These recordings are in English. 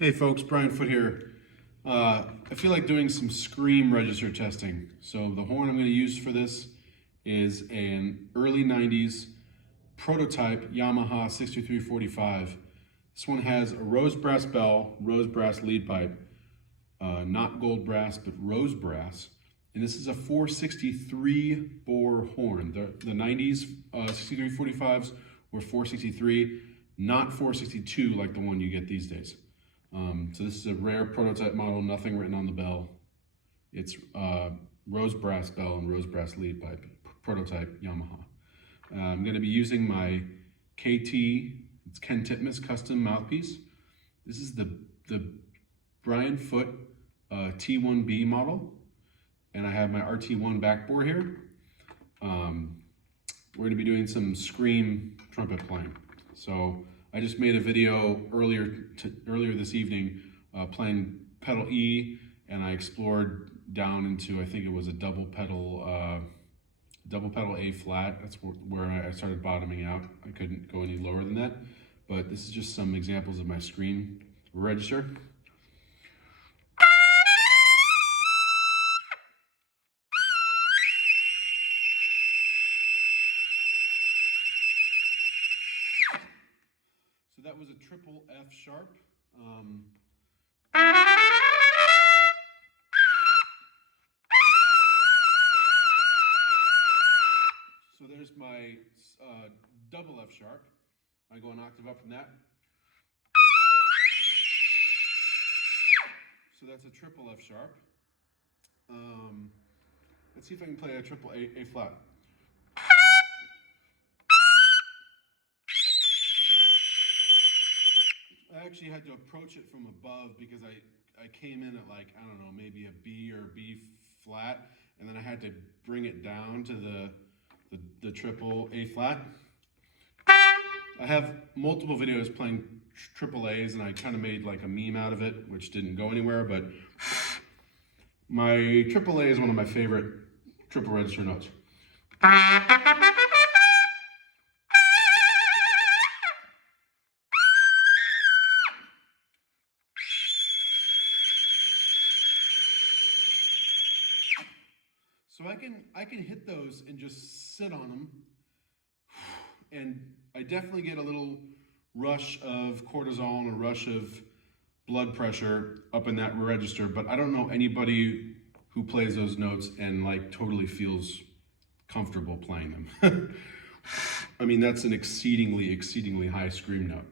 Hey folks, Bryan Foote here. I feel like doing some scream register testing. So the horn I'm going to use for this is an early 90s prototype Yamaha 6345. This one has a rose brass bell, rose brass lead pipe, not gold brass, but rose brass. And this is a 463 bore horn. The 90s 6345s were 463, not 462 like the one you get these days. So this is a rare prototype model, nothing written on the bell. It's rose brass bell and rose brass lead pipe, prototype Yamaha. I'm going to be using my KT, it's Ken Titmus custom mouthpiece. This is the Bryan Foote T1B model, and I have my RT1 backbore here. We're going to be doing some scream trumpet playing. So I just made a video earlier this evening playing pedal E, and I explored down into, I think it was a double pedal A flat. That's where I started bottoming out. I couldn't go any lower than that. But this is just some examples of my scream register. So that was a triple F sharp. So there's my double F sharp. I go an octave up from that. So that's a triple F sharp. Let's see if I can play a triple A flat. I actually had to approach it from above because I came in at, like, I don't know, maybe a B or B flat, and then I had to bring it down to the triple A flat. I have multiple videos playing triple A's, and I kind of made like a meme out of it, which didn't go anywhere, but my triple A is one of my favorite triple register notes. So I can hit those and just sit on them, and I definitely get a little rush of cortisol and a rush of blood pressure up in that register, but I don't know anybody who plays those notes and like totally feels comfortable playing them. I mean, that's an exceedingly high scream note.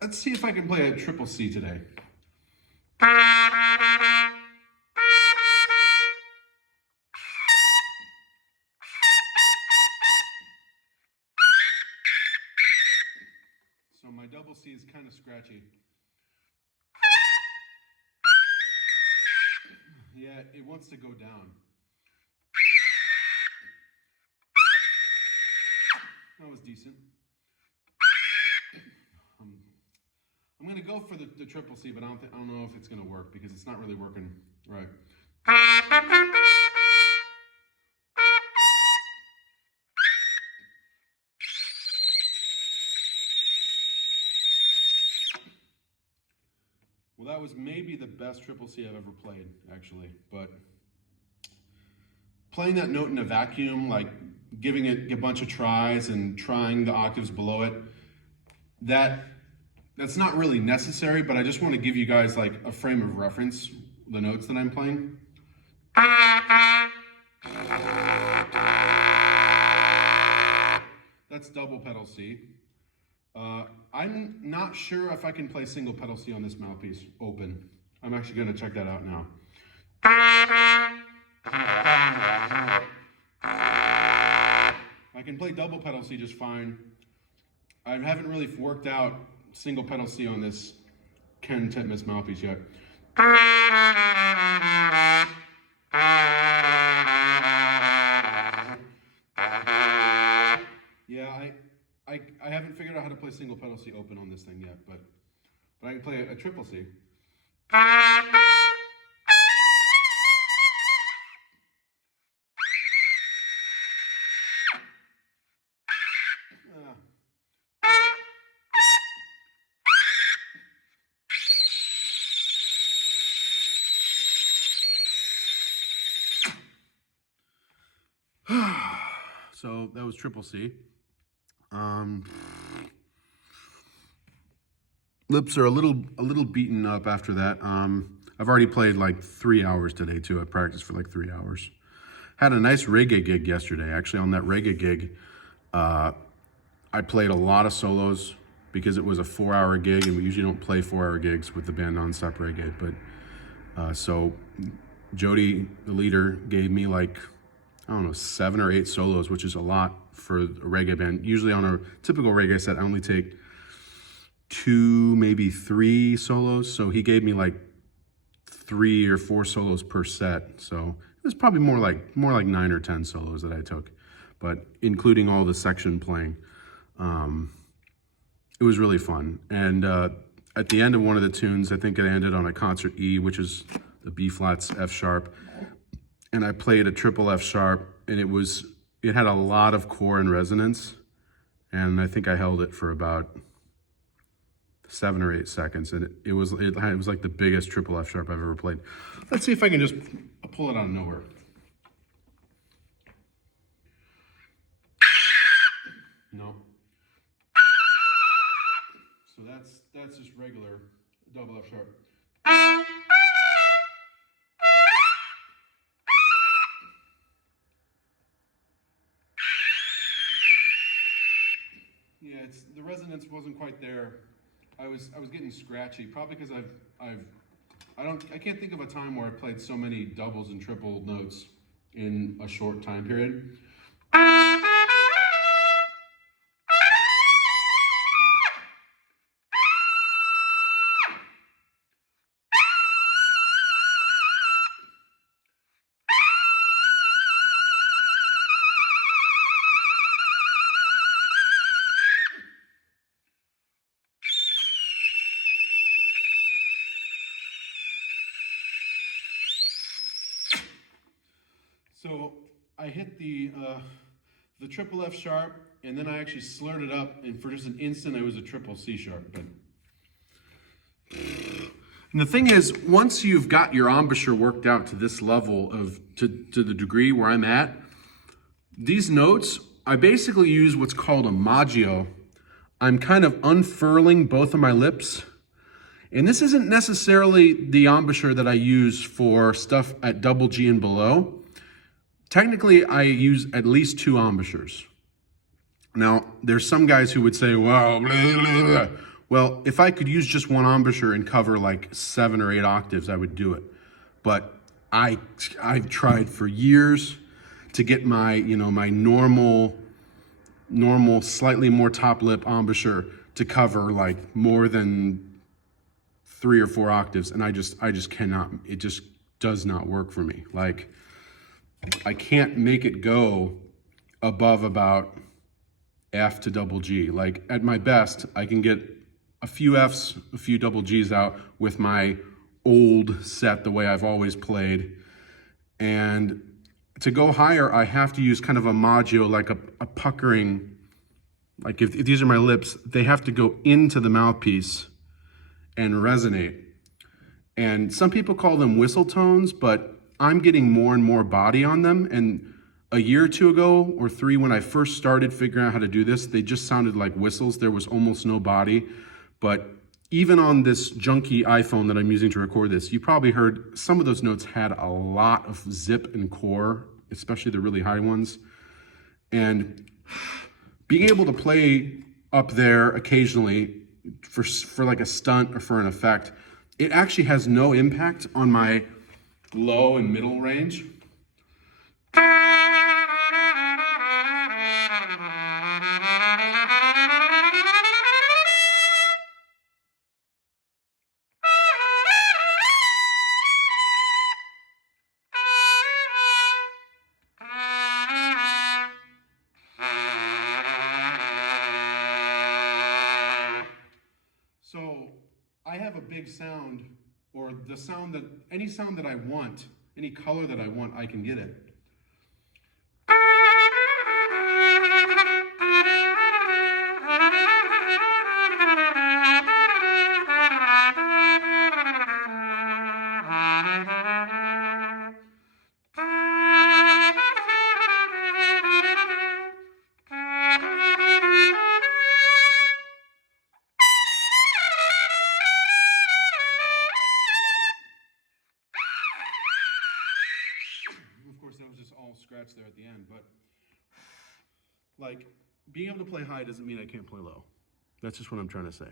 Let's see if I can play a triple C today. So my double C is kind of scratchy. Yeah, it wants to go down. That was decent. I'm gonna go for the triple C, but I don't know if it's gonna work because it's not really working right. Well, that was maybe the best triple C I've ever played, actually. But playing that note in a vacuum, like giving it a bunch of tries and trying the octaves below it, that's not really necessary, but I just want to give you guys like a frame of reference, the notes that I'm playing. That's double pedal C. I'm not sure if I can play single pedal C on this mouthpiece open. I'm actually going to check that out now. I can play double pedal C just fine. I haven't really worked out single pedal C on this Ken Titmus mouthpiece yet. Yeah, I haven't figured out how to play single pedal C open on this thing yet, but I can play a triple C. So that was triple C. Lips are a little beaten up after that. I've already played like 3 hours today too. I practiced for like 3 hours. Had a nice reggae gig yesterday. Actually, on that reggae gig, I played a lot of solos because it was a 4-hour gig, and we usually don't play 4-hour gigs with the band Nonstop Reggae. But so Jody, the leader, gave me like, I don't know, 7 or 8 solos, which is a lot for a reggae band. Usually on a typical reggae set, I only take 2, maybe 3 solos. So he gave me like 3 or 4 solos per set. So it was probably more like 9 or 10 solos that I took, but including all the section playing. It was really fun. And at the end of one of the tunes, I think it ended on a concert E, which is the B flats F sharp. And I played a triple F sharp, and it had a lot of core and resonance. And I think I held it for about 7 or 8 seconds. And it was like the biggest triple F sharp I've ever played. Let's see if I can just pull it out of nowhere. No. So that's just regular double F sharp. Yeah, the resonance wasn't quite there. I was getting scratchy, probably because I can't think of a time where I played so many doubles and triple notes in a short time period. So I hit the triple F sharp, and then I actually slurred it up, and for just an instant, it was a triple C sharp. And the thing is, once you've got your embouchure worked out to this level to the degree where I'm at, these notes, I basically use what's called a Maggio. I'm kind of unfurling both of my lips. And this isn't necessarily the embouchure that I use for stuff at double G and below. Technically, I use at least 2 embouchures. Now, there's some guys who would say, well, blah, blah, blah. Well, if I could use just 1 embouchure and cover like 7 or 8 octaves, I would do it. But I've tried for years to get my, my normal, slightly more top lip embouchure to cover like more than 3 or 4 octaves, and I just cannot. It just does not work for me. Like, I can't make it go above about F to double G. Like, at my best, I can get a few Fs, a few double Gs out with my old set, the way I've always played. And to go higher, I have to use kind of a Maggio, like a puckering. Like, if these are my lips, they have to go into the mouthpiece and resonate. And some people call them whistle tones, but I'm getting more and more body on them. And a year or 2 ago, or 3, when I first started figuring out how to do this, they just sounded like whistles. There was almost no body. But even on this junky iPhone that I'm using to record this, you probably heard some of those notes had a lot of zip and core, especially the really high ones. And being able to play up there occasionally for like a stunt or for an effect, it actually has no impact on my low and middle range. So I have a big sound, or the sound that, any sound that I want, any color that I want, I can get it. just all scratched there at the end, but like being able to play high doesn't mean I can't play low. That's just what I'm trying to say.